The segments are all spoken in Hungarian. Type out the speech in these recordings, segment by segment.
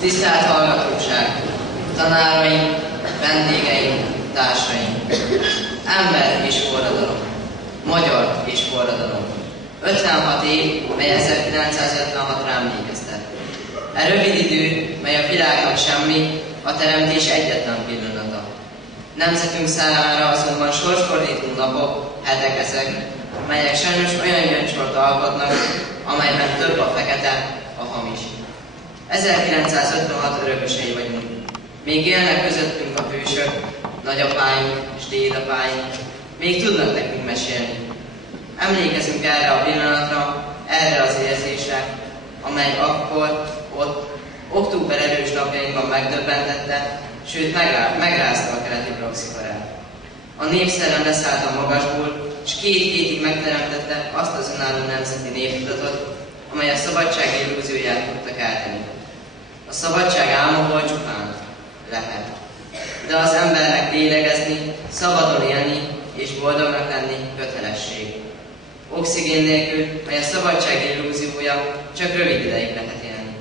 Tisztelt hallgatóság, tanáraink, vendégeink, társaink, ember és forradalom, magyar és forradalom. 56 év, mely 1956-ra emlékeztet. E rövid idő, mely a világnak semmi, a teremtés egyetlen pillanata. Nemzetünk számára azonban sorsfordító napok, hetek ezek, melyek sajnos olyan gyöngycsort alkotnak, amelyben több a fekete, a hamis. 1956 örökösei vagyunk. Még élnek közöttünk a hősök, nagyapáink és dédapáink, még tudnak nekünk mesélni. Emlékezünk erre a pillanatra, erre az érzésre, amely akkor, ott, október erős napjainkban megdöbbentette, sőt megrázta a keleti proxiparát. A népszellem leszállt a magasból, és 2 hétig megteremtette azt az önálló nemzeti néptudatot, amely a szabadság illúzióját tudtak eltenni. A szabadság álmokból csupán lehet. De az embernek lélegezni, szabadon élni és boldognak lenni kötelesség. Oxigén nélkül, mely a szabadság illúziója, csak rövid ideig lehet élni.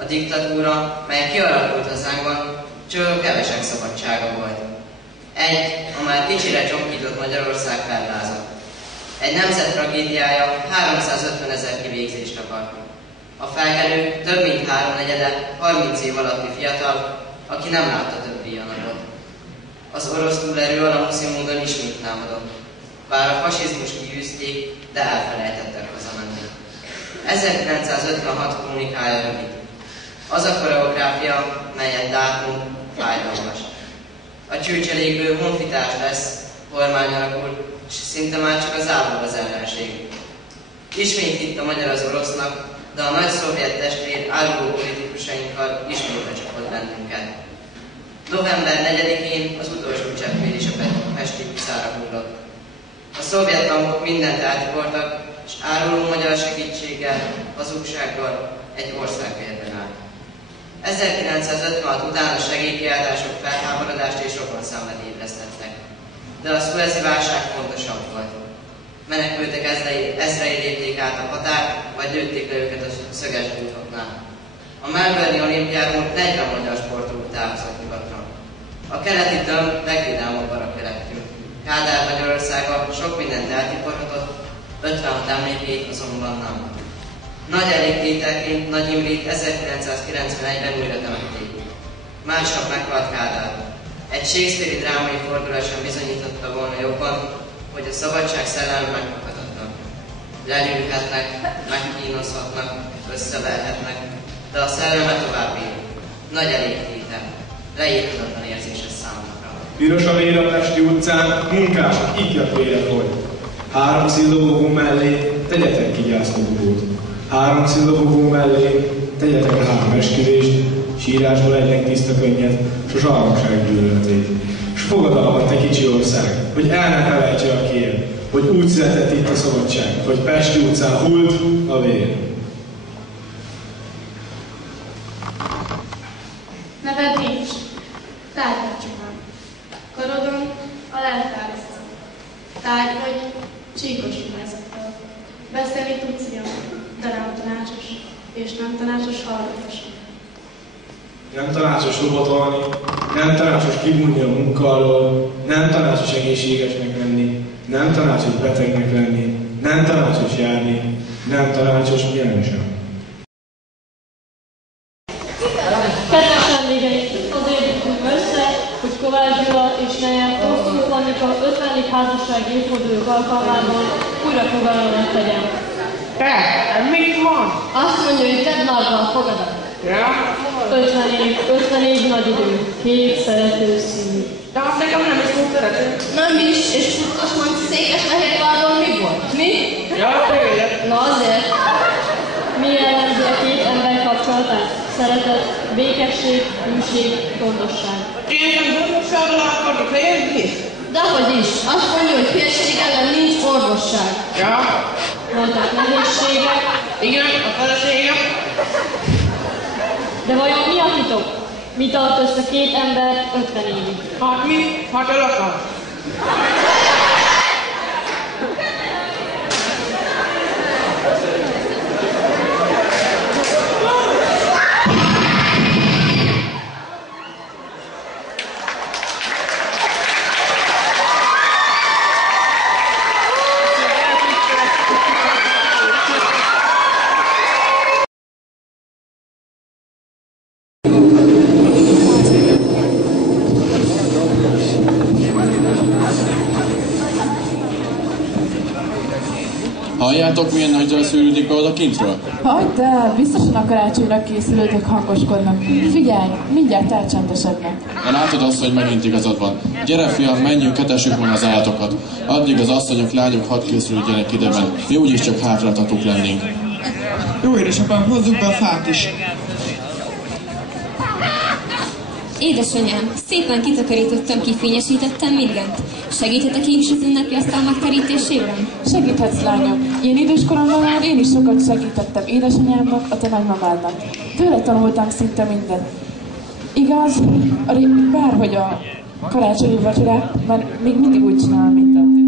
A diktatúra, mely kialakult hazánkban, csak kevesek szabadsága volt. A már kicsire csonkított Magyarország fellázott. Egy nemzet tragédiája 350 000 kivégzést akar. A felkelők több mint 3/4, 30 év alatti fiatal, aki nem látta több pillanapot. Az orosz túlerő alamuszi módon ismét támadott. Bár a fasizmus kiűzték, de elfelejtettek hazamenni. 1956 krónikája rövid. Az a koreográfia, melyet látunk, fájdalmas. A csőcselékből honfitárs lesz, kormány alakul, és szinte már csak az ából az ellenség. Ismét hitt a magyar az orosznak, de a nagy szovjet testvér áruló politikusainkkal ismét becsapott bennünket. November 4-én az utolsó cseppér is a pesti utcára hullott. A szovjet tankok mindent eltiportak, és áruló magyar segítséggel, hazugsággal egy ország vérben állt. 1956 után a segélykiáltások felháborodást és rokonszenvet ébresztettek. De a szuezi válság fontosabb volt. Menekültek ezrei lépték át a határt, vagy lőtték le őket a szöges bútoknál. A Melbourne-i olimpiáról 40 magyar sportoló távozott nyugatra. A keleti tömb legvidámabb barakja lettünk. Kádár Magyarországa sok mindent eltiporhatott, 56 emlékét azonban nem. Nagy elégtételként Nagy Imrét 1991-ben újra temették. Másnap meghalt Kádár. Egy Shakespeare-i drámai fordulat sem bizonyította volna jobban, hogy a szabadság szelleme megfoghatatlan. Lelülhetnek, megkínozhatnak, összeverhetnek, de a szelleme tovább él. Nagy elégtétel, leírhatatlan érzéses számunkra. Piros a vér a Pesti utcán, munkások igyat vére folyt. 3 szillogó mellé tegyetek ki gyászlobogót. 3 szillogó mellé tegyetek 3 esküvést, sírásból egynek tiszta könnyet, s a zsarnokság gyűlöletét. S fogadalmat, te kicsi ország, hogy el ne felejtse a kér, hogy úgy született itt a szabadság, hogy Pesti utcán hult a vér. Neved nincs, tárgyat csupán. Karodon a leltározza. Tárgy vagy csíkos ruházattal. Beszélni tudsz jól, de nem tanácsos, és nem tanácsos hallgatosan. Nem tanácsos robotolni, nem tanácsos kibújni a munka alól, nem tanácsos egészségesnek lenni, nem tanácsos betegnek lenni, nem tanácsos járni, nem tanácsos nyelni sem. Kedves vendégeink, azért jöttünk össze, hogy Kovács Gyula és neje Osztoló Annika 50. házassági évfordulók alkalmával újra fogadalmat tegyen. Te, mit van? Azt mondja, hogy tedd maga a fogadat. Ja? 50 év nagy idő, 2 szerető szívű. De azt nekem nem is volt szerető. Nem is, és futkos mondta Székesfehérváron mi volt? Mi? Ja, tényleg. Na azért. Mi jellemzi a 2 ember kapcsolatát? Szeretet, békesség, hűség, gondosság. Én gondossággal akarok élni? Dehogy is. Azt mondja, hogy hülyeség ellen nincs orvosság. Ja? Voltak nehézségek. Igen, a feleségem. De vajon mi a titok? Mi tart össze 2 ember 50 évig? Hát mi? Hát el akar. Halljátok, milyen nagyra szűrődik be oda kintről? De biztosan a karácsonyra készülőtök hangoskodnak. Figyelj, mindjárt elcsendesednek. De látod azt, hogy megint igazad van. Gyere, fiam, menjünk, ketessük meg az állatokat. Addig az asszonyok, lányok hadd készülődjenek ideben. Mi úgyis csak hátráltatók lennénk. Jó édesapám, hozzuk be a fát is. Édesanyám, szépen kitakarítottam, kifényesítettem mindent. Segíthetek én is az ünnepi asztal megterítésében? Segíthetsz, lányom. Ilyen időskoromban már én is sokat segítettem édesanyámnak, a te nagymamádnak. Tőle tanultam szinte mindent. Igaz, bárhogy a karácsonyi vacsorát, mert még mindig úgy csinálom, mint addig.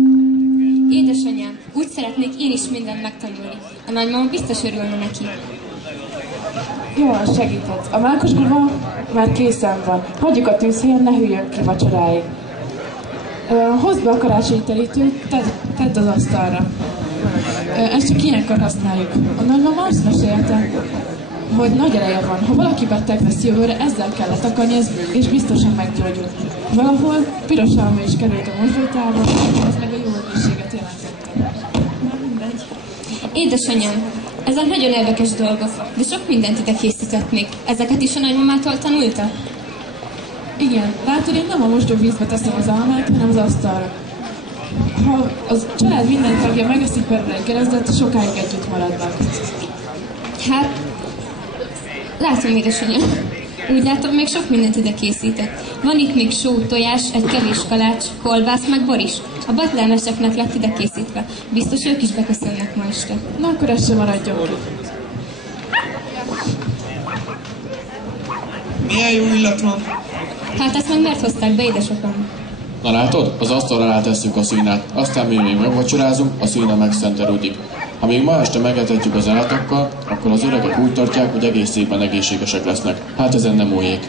Édesanyám, úgy szeretnék én is mindent megtanulni. A nagymama biztos örülne neki. Jó, segíthetsz. A mákos guba már készen van. Hagyjuk a tűzhelyen, ne hűljön ki vacsoráig. Hozd be a karácsonyi terítőt, tedd az asztalra. Ezt csak ilyenkor használjuk. A nagymama azt mesélte, hogy nagy ereje van. Ha valaki beteg lesz jövőre, ezzel kell letakarni, és biztosan meggyógyul. Valahol piros alma is került a mosdótárba, ez meg a jó egészséget jelentette. Édesanyám, ezek nagyon érdekes dolgok, de sok mindent ide készítetnék. Ezeket is a nagymamától tanulta? Igen, látod, én nem a mosdóvízbe teszem az almát, hanem az asztalra. Ha az család minden tagja megeszik belőle egy keresztet, sokáig együtt maradnak. Hát, látom, édesanyám. Úgy látom, még sok mindent ide készített. Van itt még só, tojás, egy kevés kalács, kolbász, meg bor is. A batlánmeseknek lett ide készítve. Biztos ők is beköszönnek ma este. Na, akkor ez sem maradjon ki. Milyen jó illat van. Hát ezt meg miért hozták be, édesapám? Na látod, az asztalra rátesszük a színát, aztán mi még megvacsorázunk, a színe megszentelődik. Ha még ma este megetetjük az állatokkal, akkor az öregek úgy tartják, hogy egész évben egészségesek lesznek. Hát ezen nem múljék.